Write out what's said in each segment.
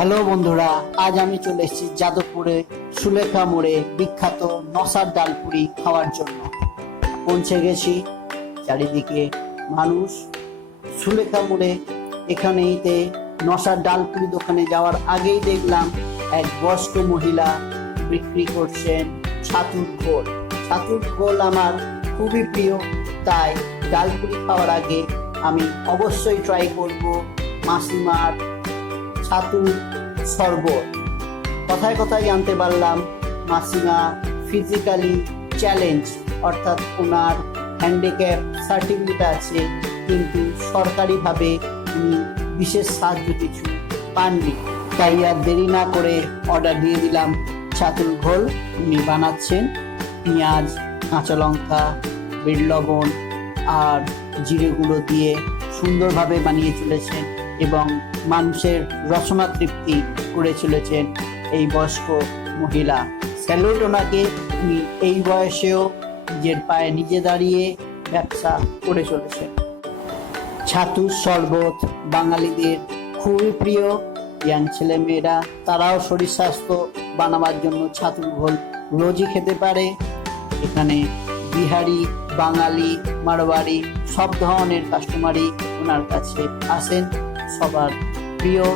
Hello বন্ধুরা, আজ আমি চলে এসেছি যাদবপুরে সুলেখা মোড়ে বিখ্যাত নসার ডালপুরি খাওয়ার জন্য। পৌঁছে গেছি, চারিদিকে মানুষ। সুলেখা মোড়ে এখানেইতে নসার ডালপুরি দোকানে যাওয়ার আগেই দেখলাম এক বয়স্ক মহিলা বিক্রি করছেন ছাতুর ঘোল। ছাতুর ঘোল আমার খুবই প্রিয়, তাই ডালপুরি খাওয়ার আগে আমি অবশ্যই ট্রাই করব মাসিমার ছাতুর শরবত। কথায় কথায় জানতে পারলাম মাসিমা ফিজিক্যালি চ্যালেঞ্জ, অর্থাৎ ওনার হ্যান্ডিক্যাপ সার্টিফিকেট আছে, কিন্তু সরকারিভাবে উনি বিশেষ সাহায্য কিছু পাননি। তাই আর দেরি না করে অর্ডার দিয়ে দিলাম ছাতুর ঘোল। উনি বানাচ্ছেন পেঁয়াজ, কাঁচা লঙ্কা, বিট লবণ আর জিরে গুঁড়ো দিয়ে সুন্দরভাবে বানিয়ে চলেছেন এবং মানুষের রসনা তৃপ্তি করে চলেছেন এই বয়স্ক মহিলা। স্যালুট ওনাকে, উনি এই বয়সেও নিজের পায়ে নিজে দাঁড়িয়ে ব্যবসা করে চলেছেন। ছাতুর শরবত বাঙালিদের খুবই প্রিয়। ইয়াং ছেলে মেয়েরা তারাও শরীর স্বাস্থ্য বানাবার জন্য ছাতুর ঘোল রোজই খেতে পারে। এখানে বিহারি, বাঙালি, মারোয়ারি সব ধরনের কাস্টমারই ওনার কাছে আসেন। সবার প্রিয়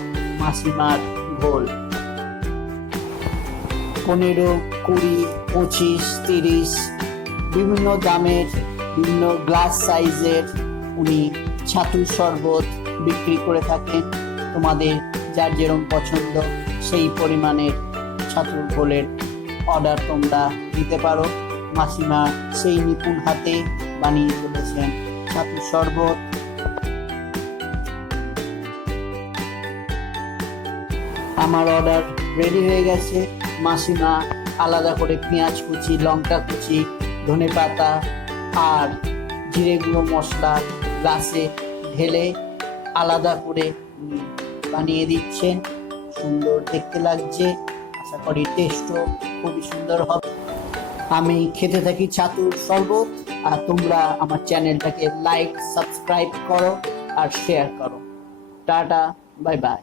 মাসিমার ঘোল। 15, 20, 25, 30 বিভিন্ন দামের, বিভিন্ন গ্লাস সাইজের উনি ছাতুর শরবত বিক্রি করে থাকেন। তোমাদের যার যেরকম পছন্দ সেই পরিমাণের ছাতুর ঘোলের অর্ডার তোমরা দিতে পারো। মাসিমা সেই নিপুণ হাতে বানিয়ে চলেছেন ছাতুর শরবত। আমার অর্ডার রেডি হয়ে গেছে। মাসিমা আলাদা করে পেঁয়াজ কুচি, লঙ্কা কুচি, ধনে পাতা আর জিরে গুঁড়ো মশলা গ্লাসে ঢেলে আলাদা করে বানিয়ে দিচ্ছেন। সুন্দর দেখতে লাগছে, আশা করি টেস্টও খুবই সুন্দর হবে। আমি খেতে থাকি ছাতুর শরবত, আর তোমরা আমার চ্যানেলটাকে লাইক, সাবস্ক্রাইব করো আর শেয়ার করো। Tata, bye bye.